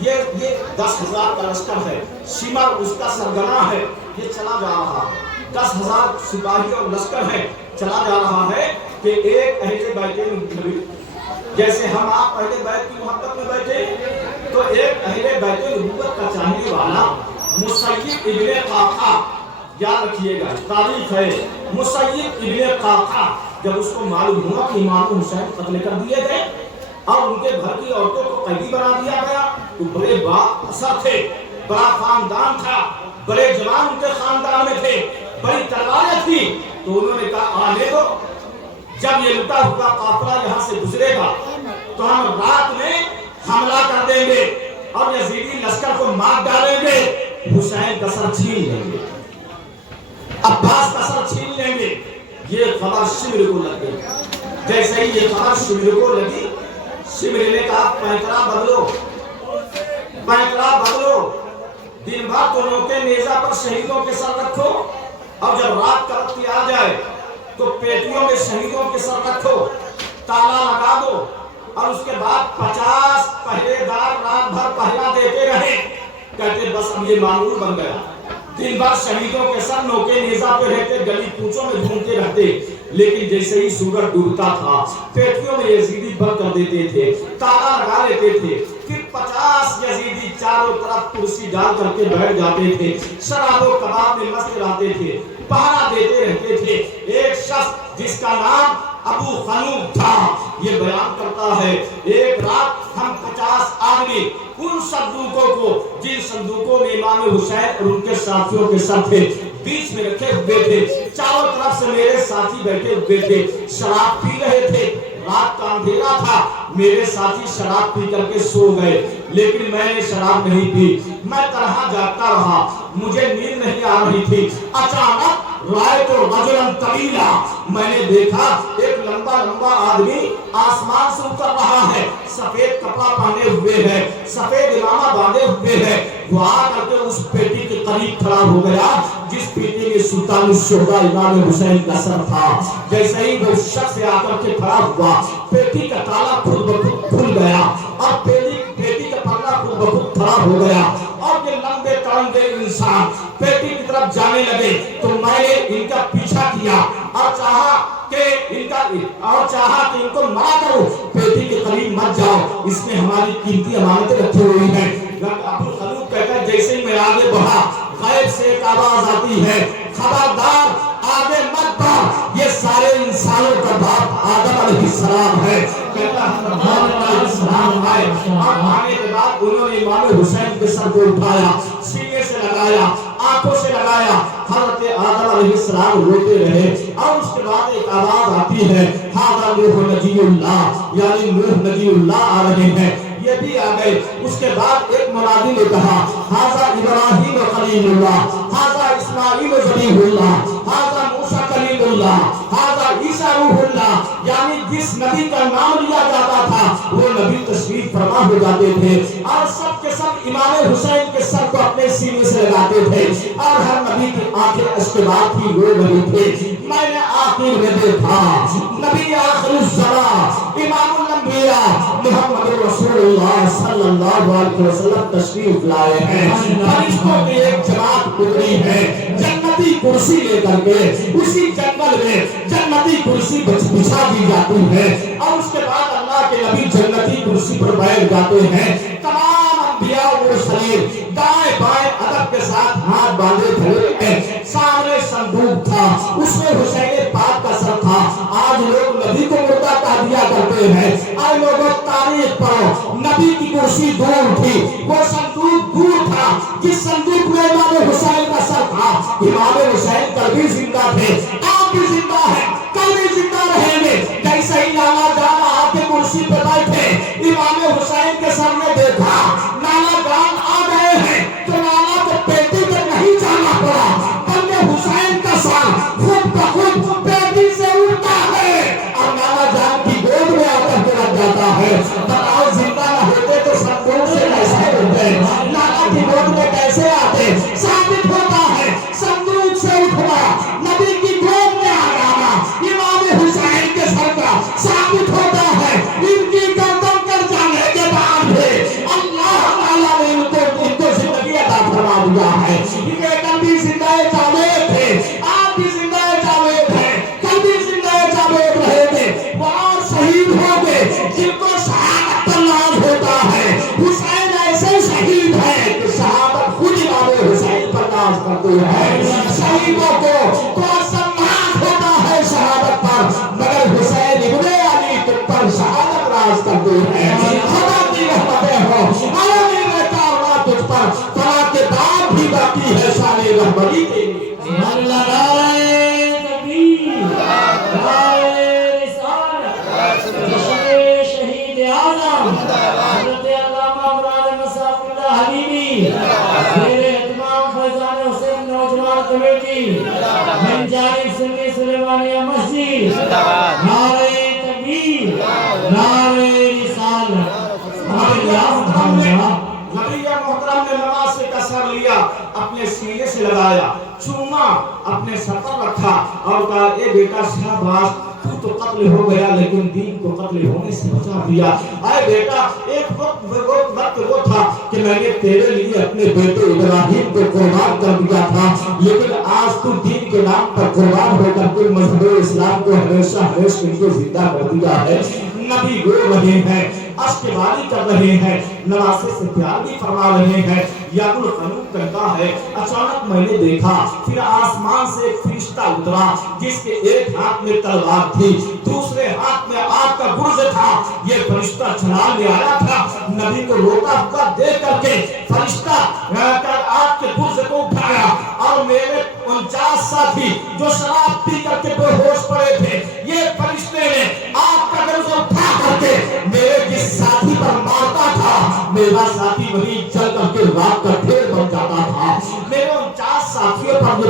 یہ 10,000 کا لشکر ہے، شمر اس کا سرگنا ہے، یہ چلا جا رہا ہے، 10,000 سپاہی اور لشکر ہے، چلا جا رہا ہے کہ ایک اہل بیت نبی، جیسے ہم آپ اہل بیت کی محبت میں بیٹھے، تو ایک اہل بیت نبوت کا چاہنے والا مسیب ابن قعقاع، یاد رکھیے گا تاریخ ہے، مسیب ابن قعقاع، جب اس کو معلوم ہوا کہ امام حسین قتل کر دیے گئے اور ان کے گھر کی عورتوں کو قیدی بنا دیا گیا، تو بڑے با اثر تھے، بڑا خاندان تھا، بڑے جوان ان کے خاندان میں تھے، بڑی تلواریں تھی، تو انہوں نے کہا آنے دو، جب یہ لٹا ہوا قافلہ یہاں سے گزرے گا تو ہم رات میں حملہ کر دیں گے اور یزیدی لشکر کو مار ڈالیں گے، حسین کا سر چھین لیں گے، عباس کا سر چھین لیں گے۔ یہ خبر شمر کو لگ گئی، جیسے ہی یہ خبر شمر کو لگی، شمر نے کہا پینترا بدلو، پینترا بدلو، دن بھر دونوں کے نیزہ پر شہیدوں کے سر رکھو، اور جب رات کا وقت آ جائے تو پیٹیوں میں شہیدوں کے سر رکھو، تالا لگا دو، اور اس کے بعد 50 پہرے دار رات بھر پہرا دیتے رہے۔ کہتے بس اب یہ معمول بن گیا، دن بھر شہیدوں کے سر نوکے نیزہ پہ رہتے، گلی کوچوں میں گھومتے رہتے، لیکن جیسے ہی سورج ڈوبتا تھا پیٹیوں میں یزیدی بند کر دیتے تھے، تالا لگا لیتے تھے، پھر 50 یزیدی چاروں طرف کرسی ڈال کر کے بیٹھ جاتے تھے، شراب و کباب میں مست رہتے تھے، پہرا دیتے رہتے تھے۔ ایک شخص جس کا نام ابو خنوف تھا یہ بیان کرتا ہے، ایک رات ہم 50 آدمی ان صندوقوں کو، جن صندوقوں میں امام حسین اور ان کے ساتھیوں کے سر تھے، بیچ میں رکھے ہوئے تھے، چاروں طرف سے میرے ساتھی بیٹھے ہوئے تھے، شراب پی رہے تھے، رات کا اندھیرا تھا، میرے ساتھی شراب پی کر کے سو گئے، لیکن میں نے شراب نہیں پی، میں تنہا جاگتا رہا، مجھے نیند نہیں آ رہی تھی۔ اچانک رائے تو رجلا طویلا، میں نے دیکھا ایک لمبا لمبا آدمی آسمان سے اتر رہا ہے، سفید کپڑا پہنے ہوئے ہے، سفید امامہ باندھے ہوئے ہے، وہ آ کر کے اس پیٹی کے قریب کھڑا ہو گیا جس پیٹی میں سلطان الشہداء امام حسین کا سر تھا۔ جیسے ہی وہ شخص آ کر کے کھڑا ہوا، پیٹی کا تالا خود بخود کھل گیا اور پیٹی کا پلہ خود بخود کھڑا ہو گیا، اور یہ لمبے تڑنگے انسان پیٹی کی طرف جانے لگے، تو میں نے ان کا پیچھا کیا اور چاہا کہ ان کو مرا کرو، پیٹی کے قریب مت جاؤ، اس میں ہماری قیمتی امانتیں رکھی ہوئی ہیں۔ ابو خلوف کہتا ہے جیسے ہی میں آگے بڑھا، غیب سے ایک آواز آتی ہے، خبردار آگے مت بڑھ، یہ سارے انسانوں کا باپ آدم علیہ السلام ہے۔ کہتا ہے آدم علیہ السلام آئے، اور آنے کے بعد انہوں نے امام حسین کے سر کو اٹھایا، سینے سے لگایا، آنکھوں سے لگایا، حضرت آدم علیہ السلام روتے رہے، اور اس کے بعد ایک آواز آتی ہے، ھذا نوح نبی اللہ، یعنی نوح نبی اللہ آ رہے ہیں، یہ بھی آ گئے۔ اس کے بعد ایک منادی نے کہا، ھذا ابراہیم خلیل اللہ، ھذا اسماعیل ذبیح اللہ، ھذا موسیٰ کلیم اللہ، ھذا عیسیٰ روح اللہ، یعنی جس نبی کا نام لیا جاتا تھا وہ نبی تشریف فرما ہو جاتے تھے، اور سب کے سب امام حسین کے سر کو اپنے سینے سے لگاتے تھے، اور ہر نبی کی آنکھیں اشکبار کی رو رہی تھی۔ میں نے آخر میں دیکھا نبی آخر الزمان امام الانبیاء محمد رسول اللہ صلی اللہ علیہ وسلم تشریف لائے ہیں، فرشتوں کی ایک جماعت گزری ہے، جنتی کرسی لے کر کے اسی جنگل میں جنتی کرسی بچھا دی جاتی ہے، اور اس کے بعد اللہ کے نبی جنتی کرسی پر بیٹھ جاتے ہیں، تمام انبیاء و مرسلین دائیں بائیں ادب کے ساتھ ہاتھ باندھے کھڑے ہیں، سامنے صندوق تھا، اس میں حسین پاک کا سر تھا۔ آج لوگ نبی کو مردہ کہہ دیا کرتے ہیں، آج لوگوں تاریخ پڑھو، نبی کی کرسی دور تھی، وہ صندوق دور تھا، جس صندوق میں امام حسین کا سر تھا۔ امام حسین کل بھی زندہ تھے، آج بھی زندہ ہے، کل بھی زندہ رہیں گے۔ جیسے ہی لالا جان آ کے کرسی پہ بیٹھے، امام حسین کے سر میں دیکھا، لالا جان آ گئے ہیں، تو لالا کو پیٹی پہ نہیں جانا پڑا، بلکہ حسین کا سر خود بخود پیٹی سے اٹھتا ہے اور لالا جان کی گود میں آ کر کے لگ جاتا ہے۔ بتاؤ زندہ نہ ہوتے تو صندوق سے کیسے اٹھتے، لالا کی گود میں کیسے آتے؟ ثابت ہوتا ہے صندوق سے حضرت علامہ عمران مصعب اللہ حلیمی، زیر اہتمام فیضان حسین نوجوان کمیٹی، من جانب سنی سلیمانیہ مسجد، نعرہ تکبیر، نعرہ رسالت۔ نبی محترم نے نماز سے کسر لیا، اپنے سینے سے لگایا، چوما اپنے سر پر رکھا اور کہا اے بیٹا شاباش، تو قتل ہو گیا لیکن دین کو قتل ہونے سے بچا دیا۔ اے بیٹا ایک وقت وہ تھا کہ میں نے تیرے لیے اپنے بیٹے ابراہیم کو قربان کر دیا تھا، لیکن آج تو دین کے نام پر قربان ہو کر کے مذہب اسلام کو ہمیشہ ہمیشہ کے لیے زندہ کر دیا ہے۔ نبی رو رہے ہیں، اشک باری کر رہے ہیں، نواسے سے پیار بھی فرما رہے ہیں۔ یعقوب القنوب کہتا ہے اچانک میں نے دیکھا پھر آسمان سے ایک فرشتہ اترا جس کے ایک ہاتھ میں تلوار تھی، دوسرے ہاتھ میں آگ کا گرز تھا۔ یہ فرشتہ چلا لے آیا تھا، نبی کو روتا ہوا دیکھ کر کے فرشتہ آگ کے گرز کو اٹھایا اور میرے 49 ساتھی جو شراب پی کر کے بے ہوش پڑے تھے، یہ فرشتے نے آگ کا گرز اٹھا کر کے میرے جس ساتھی پر مارتا تھا، میرا ساتھی وہی چل کر کے راک کا ڈھیر بن جاتا تھا۔ میرے 49 ساتھیوں پر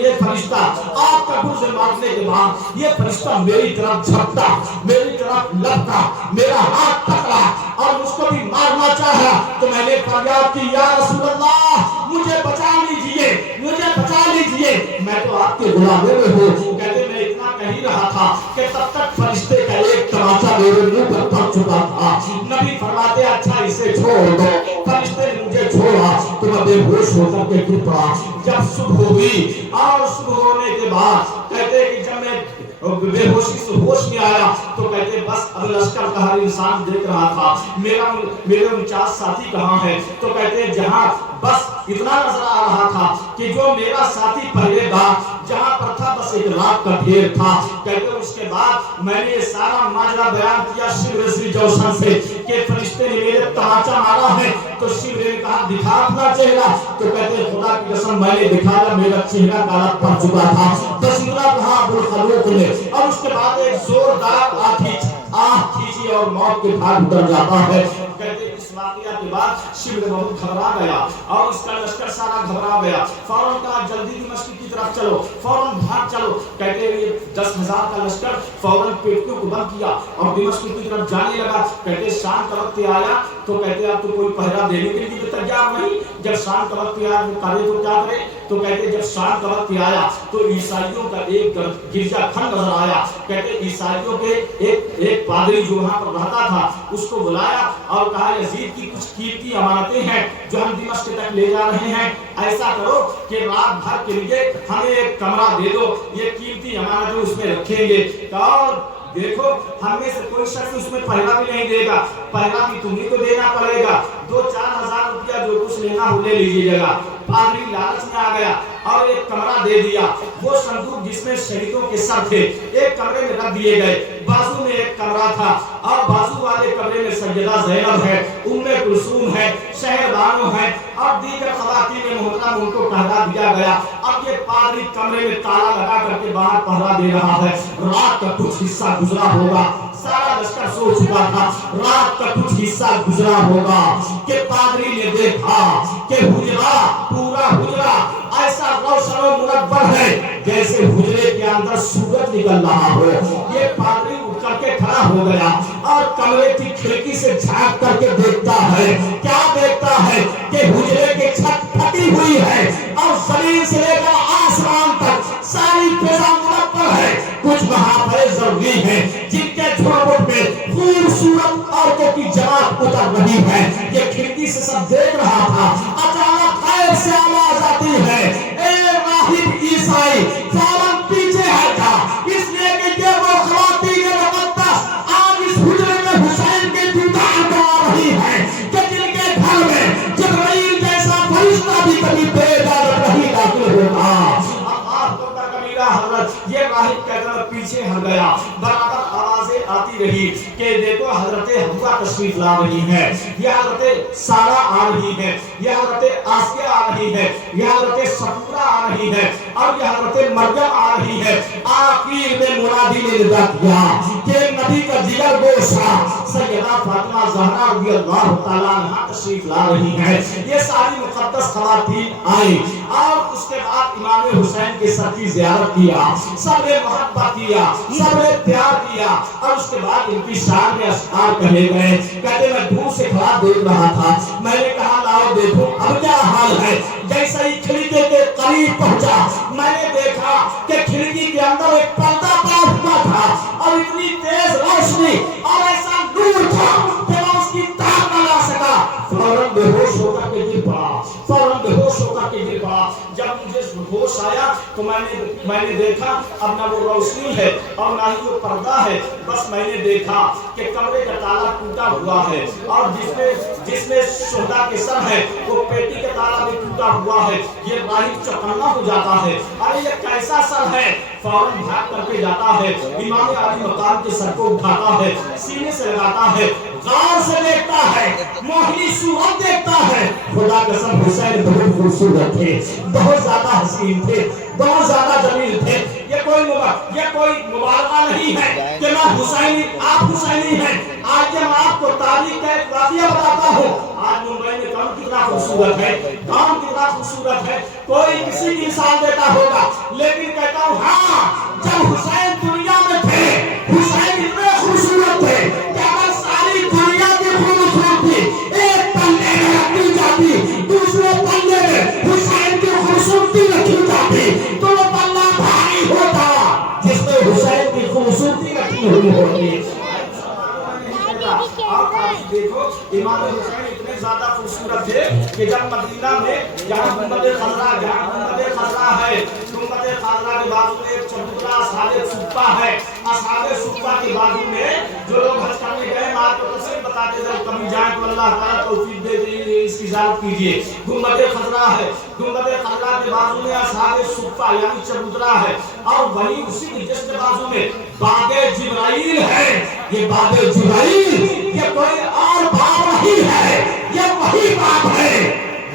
یہ فرشتہ آگ کا گرز مارنے کے بعد یہ فرشتہ میری طرف جھپتا، میری طرف لپکا، میرا ہاتھ پکڑا اور مجھ کو بھی مارنا چاہا تو میں نے فریاد کی یا رسول اللہ مجھے بچا لیجئے، مجھے بچا لیجئے، میں تو آپ کے غلاموں میں ہوں۔ کہتے میں اتنا کہہ رہا تھا کہ تب تک فرشتے کا ایک تماچا میرے منہ پر پڑ چکا تھا۔ نبی فرماتے اچھا اسے چھوڑ دو۔ فرشتے نے مجھے چھوڑا تو میں بے ہوش ہو کر کے گر پڑا۔ جب صبح ہوئی اور صبح ہونے کے بعد کہتے کہ جب میں بے ہوشی سے ہوش میں آیا تو کہتے بس اب لشکر کا ہر انسان دیکھ رہا تھا میرے 49 ساتھی کہاں ہیں، تو کہتے جہاں بس اتنا نظر آ رہا تھا کہ جو میرا ساتھی پہلے گا جہاں پر تھا بس ایک راک کا ڈھیر تھا۔ کہتے اس کے بعد میں نے سارا ماجرا بیان کیا شیو رضوی جوشن سے کہ فرشتے نے میرے تماچا مارا ہے، تو شیو نے کہا دکھا اپنا چہرہ، تو کہتے خدا کی قسم میں نے دکھایا، میرا چہرہ کالا پڑ چکا تھا۔ تذکرہ کہا ابوالخلوق نے، اور اس کے بعد ایک زوردار آہ کھینچی اور موت کے گھاٹ اتر جاتا ہے۔ کہتے اس واقعہ کے بعد شیو بہت گھبرا گیا اور اس کا لشکر سارا گھبرا گیا، فوراً کہا جلدی دمشق کی طرف چلو، فوراً بھاگ چلو۔ کہتے یہ 10,000 کا لشکر فوراً پیٹیوں کو بند کیا اور دمشق کی طرف جانے لگا۔ کہتے شام کا وقت آیا تو کہتے اب تو کوئی پہرا دینے کے لیے تیار نہیں۔ جب شام کا وقت آیا وہ کرے تو کیا کرے، تو کہتے جب شام کا وقت آیا تو عیسائیوں کا ایک گرجا کھنڈ نظر آیا۔ کہتے عیسائیوں کے ایک پادری جو وہاں پر رہتا تھا اس کو بلایا اور کہا یزید کی کچھ قیمتی امانتیں ہیں جو ہم دمشق تک لے جا رہے ہیں، ایسا کرو کہ رات بھر کے لیے ہمیں ایک کمرہ دے دو، یہ قیمتی امانتیں اس میں رکھیں گے۔ اور دیکھو ہم میں سے کوئی شخص اس میں پہلا بھی نہیں دے گا، پہلا بھی تمہیں کو دینا پڑے گا، 2-4 ہزار روپیہ جو کچھ لینا ہو لے لیجیے گا۔ پادری لالچ میں آ گیا اور ایک کمرہ دے دیا، وہ صندوق جس میں شہیدوں کے سر تھے ایک کمرے میں رکھ دیے گئے، بازو میں ایک کمرہ تھا اور بازو والے کمرے میں سیدہ زینب ہے، ام کلثوم ہے، شہر بانو ہے اور دیگر خواتین محترم ان کو ٹہرا دیا گیا۔ اب یہ پادری کمرے میں تالا لگا کر کے باہر پہرا دے رہا ہے۔ رات کا کچھ حصہ گزرا ہوگا، سارا لشکر سو چکا تھا، رات کا کچھ حصہ گزرا ہوگا کہ پادری نے دیکھا کہ حجرہ پورا حجرہ ایسا روشن و منور ہے جیسے حجرے کے اندر سورج نکل رہا ہو۔ یہ پادری اٹھ کر کے کھڑا ہو گیا اور کمرے کی کھڑکی سے جھانک کر کے دیکھتا ہے، کیا دیکھتا ہے کہ حجرے کی چھت پھٹی ہوئی ہے اور زمین سے لے کر آسمان تک ساری فضا منور ہے۔ کچھ وہاں پر ضروری ہے جن کے جھرمٹ میں خوبصورت عورتوں کی جماعت اتر رہی ہے۔ یہ کھڑکی سے سب دیکھ رہا تھا، اچانک غیر سے آواز آتی ہے، اے راہب عیسائی فوراً پیچھے ہٹا، اس لیے کہ یہ وہ خواتین مقدس آج اس حجرے میں حسین کے دیدار کو آ رہی ہے کہ جن کے گھر میں جبرائیل جیسا فرشتہ بھی کبھی بے اجازت نہیں داخل ہوتا۔ حضرت یہ راہب کہتا ہے پیچھے ہٹ گیا، برابر آوازیں آتی رہی کہ دیکھو حضرت حفصہ تشریف لا رہی ہے، یہ حضرت سارہ آ رہی ہے، یہ حضرت آسیہ آ رہی ہے، یہ حضرت صفورہ آ رہی ہے اور یہ حضرت مریم آ رہی ہے۔ آخر میں منادی نے ندا کیا کہ نبی کا جگر گوشہ سیدہ فاطمہ زہرا رضی اللہ تعالیٰ عنہ تشریف لا رہی ہیں. یہ ساری مقدس خواتین آئی اور اس کے بعد امام حسین کے سر کی زیارت کیا, سب نے محبت کیا, سب نے پیار کیا, اور اس کے بعد ان کی شان میں اشعار کہے گئے. کہتے میں دور سے کھڑا دیکھ رہا تھا, میں نے کہا لاؤ دیکھو اب کیا حال ہے. جیسے ہی کھڑکی کے قریب پہنچا میں نے دیکھا کہ کھڑکی کے اندر ایک پردہ پڑا ہوا تھا اور اتنی تیز روشنی اور ایسا نور تھا کہ میں اس کی تاب نہ لا سکا. فوراً بے ہوش ہو کر کے گر پڑا, فوراً بے ہوش ہو کر کے گر پڑا. جب مجھے ہوش آیا تو میں نے دیکھا اب نہ وہ روشنی ہے اور نہ ہی وہ پردہ ہے, بس میں نے دیکھا کہ کمرے کا تالا ٹوٹا ہوا ہے اور جس میں شہداء کے سر ہے وہ پیٹی کا تالا بھی ٹوٹا ہوا ہے. یہ راہب چوکنا ہو جاتا ہے, ارے یہ کیسا سر ہے. فوراً بھاگ کر کے جاتا ہے, امام علی مقام کے سر کو اٹھاتا ہے, سینے سے لگاتا ہے, غور سے دیکھتا ہے, موہنی صورت دیکھتا ہے. خدا قسم حسین بہت خوبصورت تھے, بہت زیادہ حسین تھے, بہت زیادہ جمیل تھے. یہ کوئی مبالغہ نہیں ہے کہ میں حسینی آپ حسینی ہیں. آج میں آپ کو تاریخ کا ایک واقعہ بتاتا ہوں. آج ممبئی میں کون کتنا خوبصورت ہے, کون کتنا خوبصورت ہے, کوئی کسی کی مثال دیتا ہوگا, لیکن کہتا ہوں ہاں جب حسین دنیا میں تھے حسین اتنے خوبصورت تھے کہ اگر ساری دنیا کی خوبصورتی ایک پلے میں رکھی جاتی, دوسرے پلے میں حسین کی خوبصورتی رکھی جاتی تو وہ پلہ بھاری ہوتا جس میں حسین کی خوبصورتی رکھی ہوئی ہوتی. دیکھو امام حسین اتنے زیادہ خوبصورت تھے کہ جب مدینہ میں جہاں گنبد خضرا ہے, گنبد خضرا کے بازو میں ایک چبوترا اصحاب صفہ ہے, اصحاب صفہ کے بازو میں جو لوگ حج کرنے گئے ماں کو تفصیل بتاتے تھے کبھی جائیں تو اللہ تعالیٰ توفیق دے دے اس کی زیارت کیجیے. گنبد خضرا ہے, گنبد خضرا کے بازو میں اصحاب صفہ یعنی چبوترا ہے, اور وہیں اسی جس کے بازو میں باب جبرائیل ہے. یہ باب جبرائیل یہ کوئی اور باب نہیں ہے, یہ وہی باب ہے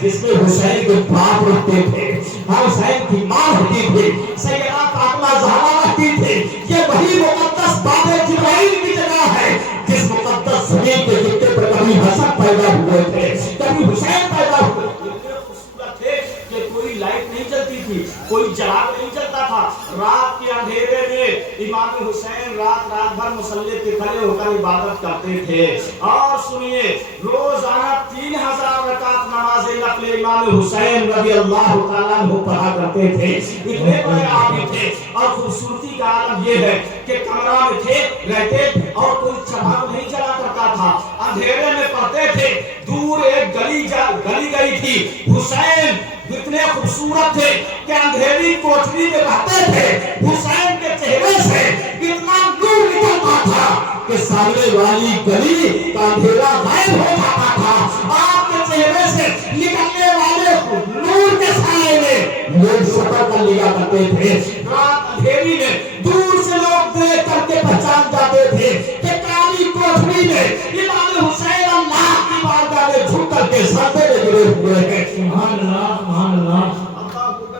جس میں حسین کے باپ رہتے تھے, حسین کی ماں رہتی تھی, سیدہ فاطمہ زہرا رہتی تھی. یہ وہی مقدس باب جبرائیل کی جگہ ہے جس مقدس زمین کے خطے پر کبھی حسن پیدا ہوئے تھے, کبھی حسین پیدا ہوئے تھے. خوبصورت تھے کہ کوئی لائٹ نہیں جلتی تھی, کوئی چراغ نہیں جلتا تھا. رات کے اندھیرے میں امام حسین رات بھر مصلی پہ کھڑے ہو کر عبادت کرتے تھے. اور سنیے روزانہ 3000 رکعت نماز نفل امام حسین رضی اللہ تعالیٰ عنہ پڑھا کرتے تھے. اتنے بڑے عابد تھے. اور خوبصورتی کا عالم یہ ہے کہ کمرہ میں تھے رہتے اور کوئی چراغ نہیں جلا کرتا تھا, اندھیرے میں پڑھتے تھے. دور ایک گلی گئی تھی, حسین اتنے خوبصورت تھے کہ اندھیری کوٹری میں رہتے تھے. حسین کے چہرے سے اتنا نور نکلتا تھا کہ سامنے والی گلی کا اندھیرا غائب ہو جاتا تھا. آپ کے چہرے سے نکلنے والے نور کے سائے میں لوگ سفر کر لیا کرتے تھے. رات اندھیری میں دور سے لوگ دیکھ کر کے پہچان جاتے تھے کہ کالی کوٹری میں امام حسین اللہ کی بارگاہ میں جھک کر کے سجدے میں گرے ہوئے ہیں. سبحان اللہ, سبحان اللہ.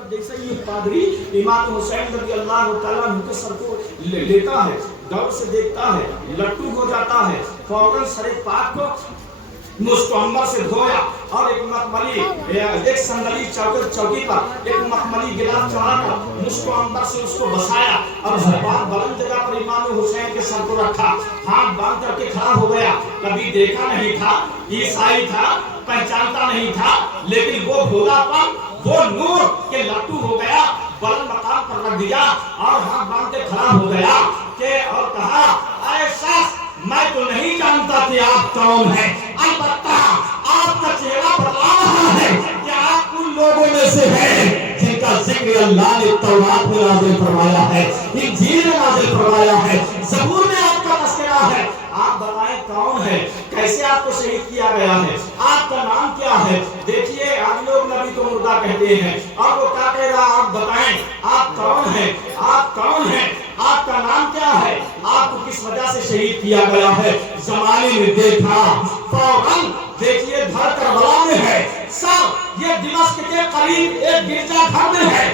جیسے یہ پادری امام حسین رضی اللہ تعالیٰ عنہ کے سر کو لیتا ہے, غور سے دیکھتا ہے, لٹو ہو جاتا ہے. فوراً سر پاک کو مستعمر سے دھویا اور ایک مخملی ایک صندلی چوکی پر ایک مخملی گلاس چڑھا کر مستعمر سے اس کو بسایا اور زبان بلند جگہ پر امام حسین کے سر کو رکھا. ہاتھ باندھ کر کے کھڑا ہو گیا. کبھی دیکھا نہیں تھا, عیسائی تھا, پہچانتا نہیں تھا, لیکن وہ بھولا پن وہ نور کے لٹو ہو گیا, بلند مقام پر رکھ دیا اور ہاتھ باندھ کے کھڑا ہو گیا کہ اور کہا اے شخص میں تو نہیں جانتا کہ آپ کون ہیں, البتہ آپ کا چہرہ بتا رہا ہے کہ آپ ان لوگوں میں سے ہیں جن کا ذکر اللہ نے تورات میں نازل فرمایا ہے, انجیل میں نازل فرمایا ہے, زبور میں آپ کا تذکرہ ہے. آپ بتائیں کون ہے, کیسے آپ کو شہید کیا گیا ہے, آپ کا نام کیا ہے. دیکھیے آج لوگ نبی کو مردہ کہتے ہیں اور وہ کیا کہہ رہا, آپ بتائیں آپ کون ہیں, آپ کون ہیں, آپ کا نام کیا ہے, آپ کو کس وجہ سے شہید کیا گیا ہے. زمانے نے دیکھا, فوراً دیکھیے دھر کربلا میں ہے, سب یہ دمشق کے قریب ایک گرجا گھر میں ہے.